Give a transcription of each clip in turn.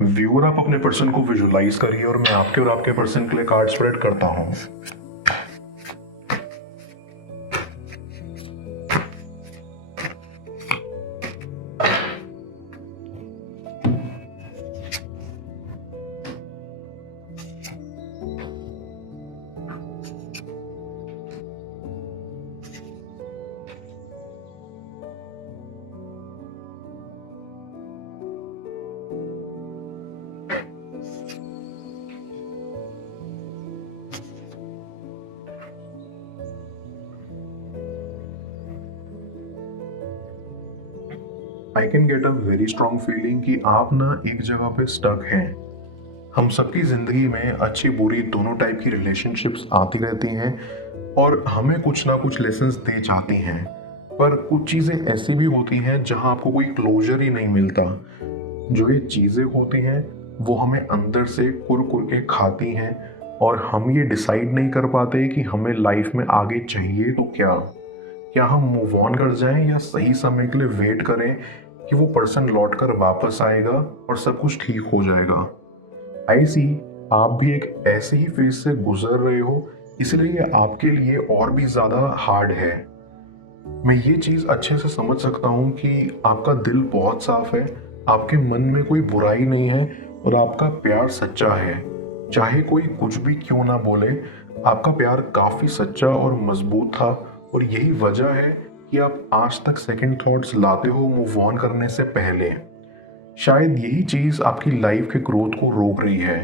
Viewer आप अपने person को विजुलाइज करिए और मैं आपके और आपके पर्सन के लिए कार्ड स्प्रेड करता हूँ। I can get a very strong feeling कि आप ना एक जगह पे स्टक हैं। हम सबकी जिंदगी में अच्छी बुरी दोनों टाइप की रिलेशनशिप्स आती रहती हैं और हमें कुछ ना कुछ लेसन्स दे जाती हैं, पर कुछ चीज़ें ऐसी भी होती हैं जहां आपको कोई क्लोजर ही नहीं मिलता। जो ये चीज़ें होती हैं वो हमें अंदर से कुर कुर के खाती हैं और हम ये डिसाइड नहीं कर पाते कि हमें लाइफ में आगे चाहिए तो क्या हम मूव ऑन कर जाएं या सही समय के लिए वेट करें कि वो पर्सन लौट कर वापस आएगा और सब कुछ ठीक हो जाएगा। आई सी आप भी एक ऐसे ही फेज से गुजर रहे हो, इसलिए ये आपके लिए और भी ज़्यादा हार्ड है। मैं ये चीज़ अच्छे से समझ सकता हूँ कि आपका दिल बहुत साफ है, आपके मन में कोई बुराई नहीं है और आपका प्यार सच्चा है। चाहे कोई कुछ भी क्यों ना बोले, आपका प्यार काफ़ी सच्चा और मजबूत था और यही वजह है कि आप आज तक सेकंड थॉट्स लाते हो मूव ऑन करने से पहले। शायद यही चीज़ आपकी लाइफ के ग्रोथ को रोक रही है।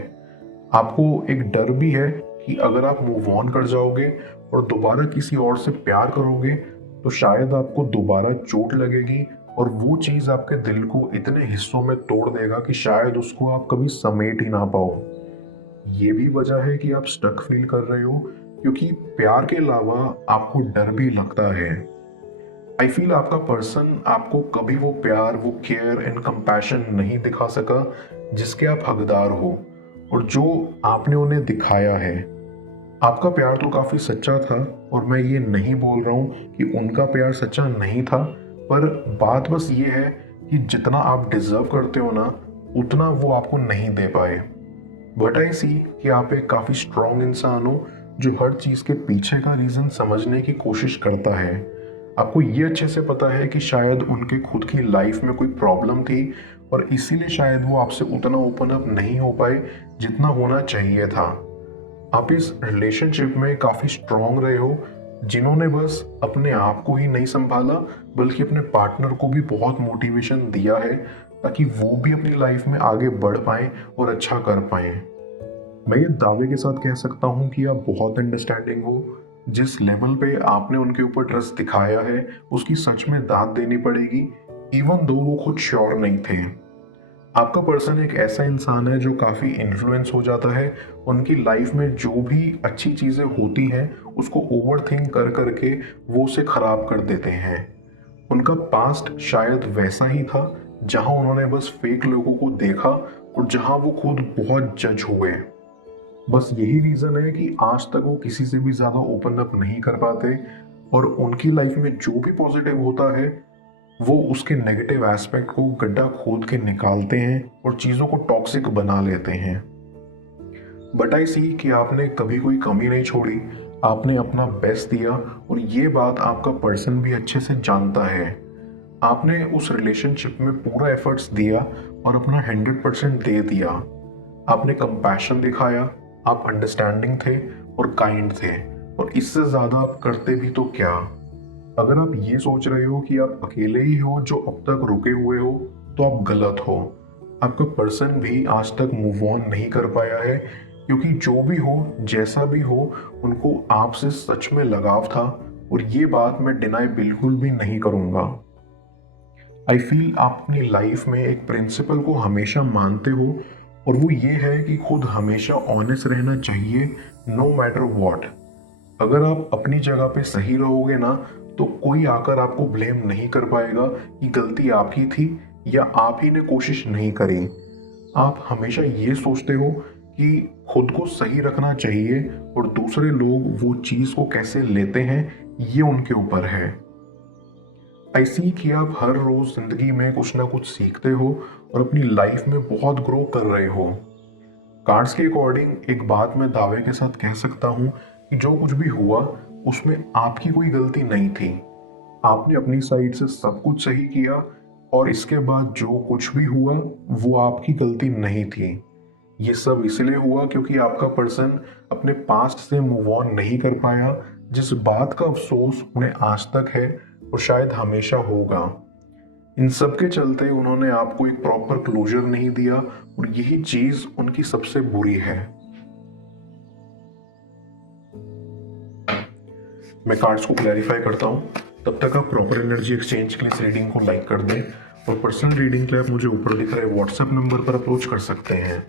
आपको एक डर भी है कि अगर आप मूव ऑन कर जाओगे और दोबारा किसी और से प्यार करोगे तो शायद आपको दोबारा चोट लगेगी और वो चीज़ आपके दिल को इतने हिस्सों में तोड़ देगा कि शायद उसको आप कभी समेट ही ना पाओ। ये भी वजह है कि आप स्टक फील कर रहे हो, क्योंकि प्यार के अलावा आपको डर भी लगता है। आई फील आपका पर्सन आपको कभी वो प्यार, वो केयर एंड कंपैशन नहीं दिखा सका जिसके आप हकदार हो और जो आपने उन्हें दिखाया है। आपका प्यार तो काफी सच्चा था और मैं ये नहीं बोल रहा हूँ कि उनका प्यार सच्चा नहीं था, पर बात बस ये है कि जितना आप डिजर्व करते हो ना उतना वो आपको नहीं दे पाए। बट आई सी कि आप एक काफी स्ट्रांग इंसान हो जो हर चीज के पीछे का रीजन समझने की कोशिश करता है। आपको ये अच्छे से पता है कि शायद उनके खुद की लाइफ में कोई प्रॉब्लम थी और इसीलिए शायद वो आपसे उतना ओपन अप नहीं हो पाए जितना होना चाहिए था। आप इस रिलेशनशिप में काफी स्ट्रांग रहे हो, जिन्होंने बस अपने आप को ही नहीं संभाला बल्कि अपने पार्टनर को भी बहुत मोटिवेशन दिया है ताकि वो भी अपनी लाइफ में आगे बढ़ पाए और अच्छा कर पाए। मैं ये दावे के साथ कह सकता हूँ कि आप बहुत अंडरस्टैंडिंग हो। जिस लेवल पे आपने उनके ऊपर ट्रस्ट दिखाया है उसकी सच में दाद देनी पड़ेगी, इवन दो वो खुद श्योर नहीं थे। आपका पर्सन एक ऐसा इंसान है जो काफ़ी इन्फ्लुएंस हो जाता है, उनकी लाइफ में जो भी अच्छी चीज़ें होती हैं उसको ओवर थिंक कर करके वो उसे खराब कर देते हैं। उनका पास्ट शायद वैसा ही था जहां उन्होंने बस फेक लोगों को देखा और जहां वो खुद बहुत जज हुए। बस यही रीज़न है कि आज तक वो किसी से भी ज़्यादा ओपन अप नहीं कर पाते और उनकी लाइफ में जो भी पॉजिटिव होता है वो उसके नेगेटिव एस्पेक्ट को गड्ढा खोद के निकालते हैं और चीज़ों को टॉक्सिक बना लेते हैं। बट आई सी कि आपने कभी कोई कमी नहीं छोड़ी, आपने अपना बेस्ट दिया और ये बात आपका पर्सन भी अच्छे से जानता है। आपने उस रिलेशनशिप में पूरा एफर्ट्स दिया और अपना 100% दे दिया। आपने कंपैशन दिखाया, आप अंडरस्टैंडिंग थे और काइंड थे, और इससे ज़्यादा आप करते भी तो क्या। अगर आप ये सोच रहे हो कि आप अकेले ही हो जो अब तक रुके हुए हो तो आप गलत हो। आपका पर्सन भी आज तक मूव ऑन नहीं कर पाया है, क्योंकि जो भी हो जैसा भी हो उनको आपसे सच में लगाव था और ये बात मैं डिनाई बिल्कुल भी नहीं करूँगा। आई फील आप अपनी लाइफ में एक प्रिंसिपल को हमेशा मानते हो और वो ये है कि खुद हमेशा ऑनेस्ट रहना चाहिए, नो मैटर व्हाट। अगर आप अपनी जगह पे सही रहोगे ना तो कोई आकर आपको ब्लेम नहीं कर पाएगा कि गलती आपकी थी या आप ही ने कोशिश नहीं करी। आप हमेशा ये सोचते हो कि खुद को सही रखना चाहिए और दूसरे लोग वो चीज़ को कैसे लेते हैं ये उनके ऊपर है। आई सी कि आप हर रोज जिंदगी में कुछ ना कुछ सीखते हो और अपनी लाइफ में बहुत ग्रो कर रहे हो। कार्ड्स के अकॉर्डिंग एक बात मैं दावे के साथ कह सकता हूँ कि जो कुछ भी हुआ उसमें आपकी कोई गलती नहीं थी। आपने अपनी साइड से सब कुछ सही किया और इसके बाद जो कुछ भी हुआ वो आपकी गलती नहीं थी। ये सब इसलिए हुआ क्योंकि आपका पर्सन अपने पास्ट से मूव ऑन नहीं कर पाया, जिस बात का अफसोस उन्हें आज तक है और शायद हमेशा होगा। इन सब के चलते उन्होंने आपको एक प्रॉपर क्लोजर नहीं दिया और यही चीज उनकी सबसे बुरी है। मैं कार्ड्स को क्लैरिफाई करता हूँ, तब तक आप प्रॉपर एनर्जी एक्सचेंज के लिए इस रीडिंग को लाइक कर दें और पर्सनल रीडिंग के लिए आप मुझे ऊपर दिख रहे व्हाट्सएप नंबर पर अप्रोच कर सकते हैं।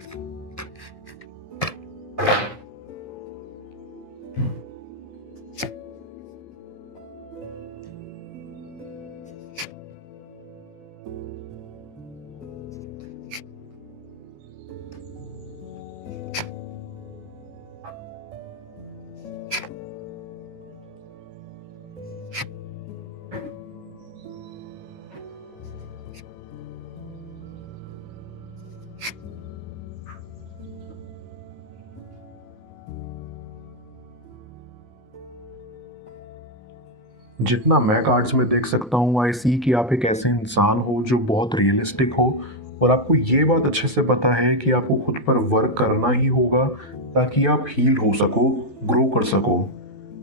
जितना मैं कार्ड्स में देख सकता हूँ आई सी कि आप एक ऐसे इंसान हो जो बहुत रियलिस्टिक हो और आपको ये बात अच्छे से पता है कि आपको खुद पर वर्क करना ही होगा ताकि आप हील हो सको, ग्रो कर सको।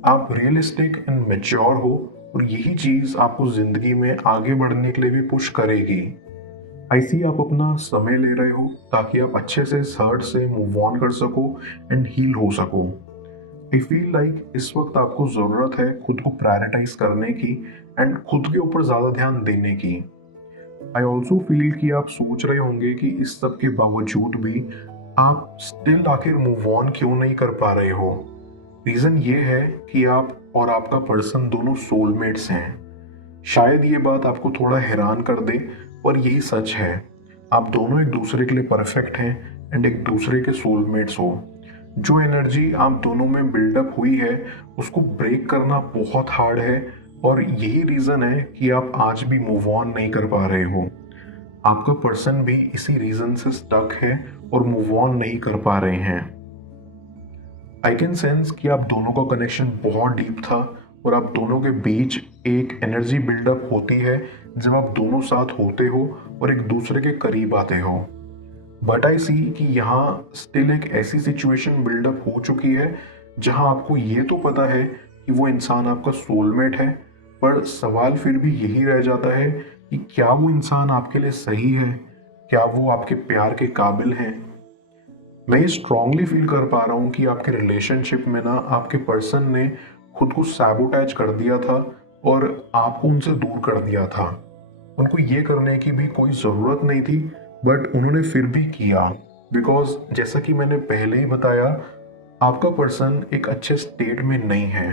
आप रियलिस्टिक एंड मैच्योर हो और यही चीज़ आपको ज़िंदगी में आगे बढ़ने के लिए भी पुश करेगी। आई सी आप अपना समय ले रहे हो ताकि आप अच्छे से इस हर्ट से मूव ऑन कर सको एंड हील हो सको। आई फील लाइक इस वक्त आपको ज़रूरत है खुद को प्रायोरिटाइज करने की एंड खुद के ऊपर ज़्यादा ध्यान देने की। आई ऑल्सो फील कि आप सोच रहे होंगे कि इस सब के बावजूद भी आप स्टिल आखिर मूव ऑन क्यों नहीं कर पा रहे हो। रीज़न ये है कि आप और आपका पर्सन दोनों सोलमेट्स हैं। शायद ये बात आपको थोड़ा हैरान कर दे पर यही सच है। आप दोनों एक दूसरे के लिए परफेक्ट हैं एंड एक दूसरे के सोलमेट्स हो। जो एनर्जी आप दोनों में बिल्डअप हुई है उसको ब्रेक करना बहुत हार्ड है और यही रीज़न है कि आप आज भी मूव ऑन नहीं कर पा रहे हो। आपका पर्सन भी इसी रीज़न से स्टक है और मूव ऑन नहीं कर पा रहे हैं। आई कैन सेंस कि आप दोनों का कनेक्शन बहुत डीप था और आप दोनों के बीच एक एनर्जी बिल्डअप होती है जब आप दोनों साथ होते हो और एक दूसरे के करीब आते हो। बट आई सी कि यहाँ स्टिल एक ऐसी सिचुएशन बिल्डअप हो चुकी है जहाँ आपको ये तो पता है कि वो इंसान आपका सोलमेट है, पर सवाल फिर भी यही रह जाता है कि क्या वो इंसान आपके लिए सही है, क्या वो आपके प्यार के काबिल है। मैं ये स्ट्रांगली फील कर पा रहा हूँ कि आपके रिलेशनशिप में ना आपके पर्सन ने खुद को सैबोटेज कर दिया था और आपको उनसे दूर कर दिया था। उनको ये करने की भी कोई ज़रूरत नहीं थी बट उन्होंने फिर भी किया बिकॉज जैसा कि मैंने पहले ही बताया आपका पर्सन एक अच्छे स्टेट में नहीं है।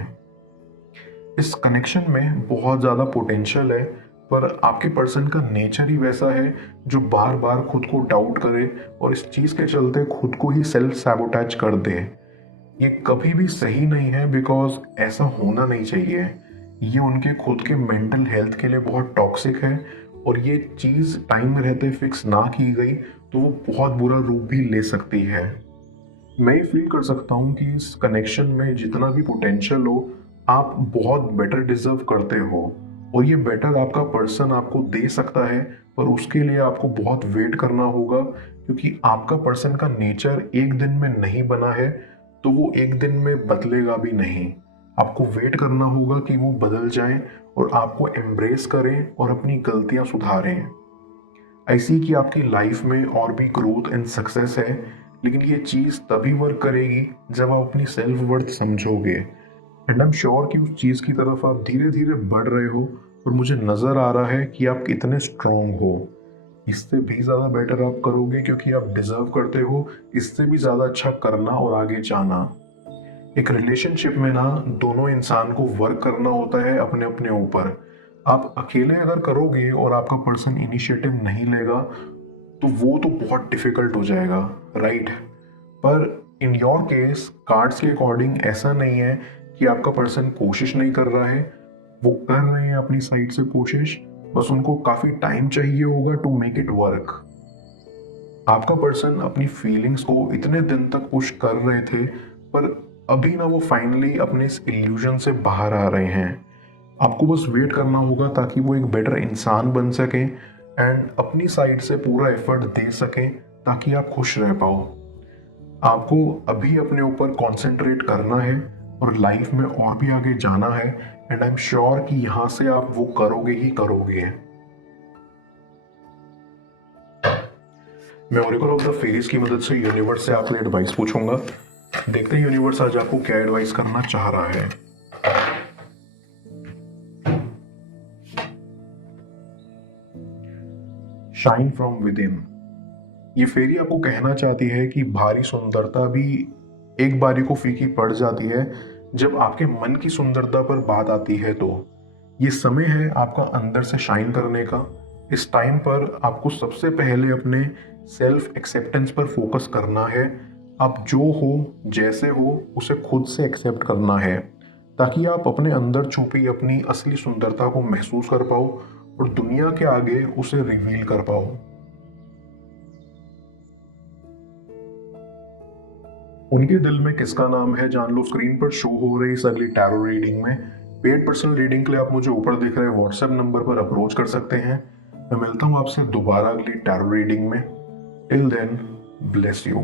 इस कनेक्शन में बहुत ज़्यादा पोटेंशियल है पर आपके पर्सन का नेचर ही वैसा है जो बार बार खुद को डाउट करे और इस चीज़ के चलते खुद को ही सेल्फ सैबोटेज कर दे। ये कभी भी सही नहीं है बिकॉज ऐसा होना नहीं चाहिए। ये उनके खुद के मेंटल हेल्थ के लिए बहुत टॉक्सिक है और ये चीज़ टाइम में रहते फिक्स ना की गई तो वो बहुत बुरा रूप भी ले सकती है। मैं ये फील कर सकता हूँ कि इस कनेक्शन में जितना भी पोटेंशियल हो आप बहुत बेटर डिजर्व करते हो और ये बेटर आपका पर्सन आपको दे सकता है, पर उसके लिए आपको बहुत वेट करना होगा क्योंकि आपका पर्सन का नेचर एक दिन में नहीं बना है तो वो एक दिन में बदलेगा भी नहीं। आपको वेट करना होगा कि वो बदल जाए और आपको एम्ब्रेस करें और अपनी गलतियां सुधारें। ऐसी कि आपकी लाइफ में और भी ग्रोथ एंड सक्सेस है, लेकिन ये चीज़ तभी वर्क करेगी जब आप अपनी सेल्फ वर्थ समझोगे एंड आई एम श्योर कि उस चीज़ की तरफ आप धीरे धीरे बढ़ रहे हो और मुझे नज़र आ रहा है कि आप कितने स्ट्रांग हो। इससे भी ज़्यादा बेटर आप करोगे क्योंकि आप डिजर्व करते हो इससे भी ज़्यादा अच्छा करना और आगे जाना। एक रिलेशनशिप में ना दोनों इंसान को वर्क करना होता है अपने अपने ऊपर। आप अकेले अगर करोगे और आपका पर्सन इनिशिएटिव नहीं लेगा तो वो तो बहुत डिफिकल्ट हो जाएगा, राइट। पर इन योर केस कार्ड्स के अकॉर्डिंग ऐसा नहीं है कि आपका पर्सन कोशिश नहीं कर रहा है, वो कर रहे हैं अपनी साइड से कोशिश, बस उनको काफ़ी टाइम चाहिए होगा टू मेक इट वर्क। आपका पर्सन अपनी फीलिंग्स को इतने दिन तक पुश कर रहे थे, पर अभी ना वो फाइनली अपने इस इल्यूजन से बाहर आ रहे हैं। आपको बस वेट करना होगा ताकि वो एक बेटर इंसान बन सके एंड अपनी साइड से पूरा एफर्ट दे सके ताकि आप खुश रह पाओ। आपको अभी अपने ऊपर कंसंट्रेट करना है और लाइफ में और भी आगे जाना है, एंड आई एम श्योर कि यहाँ से आप वो करोगे ही करोगे। मैं ओरेकल ऑफ द फेरीज की मदद से यूनिवर्स से आपके लिए एडवाइस पूछूंगा। देखते हैं यूनिवर्स आज आपको क्या एडवाइस करना चाह रहा है। Shine from with in. ये फेरी आपको कहना चाहती है कि भारी सुंदरता भी एक बारी को फीकी पड़ जाती है जब आपके मन की सुंदरता पर बात आती है। तो ये समय है आपका अंदर से शाइन करने का। इस टाइम पर आपको सबसे पहले अपने सेल्फ एक्सेप्टेंस पर फोकस करना है। आप जो हो जैसे हो उसे खुद से एक्सेप्ट करना है ताकि आप अपने अंदर छुपी अपनी असली सुंदरता को महसूस कर पाओ और दुनिया के आगे उसे रिवील कर पाओ। उनके दिल में किसका नाम है जान लो स्क्रीन पर शो हो रही इस अगली टैरो रीडिंग में। पेड पर्सनल रीडिंग के लिए आप मुझे ऊपर दिख रहे व्हाट्सएप नंबर पर अप्रोच कर सकते हैं। मैं मिलता हूं आपसे दोबारा अगली टैरो रीडिंग में। Till then, bless you.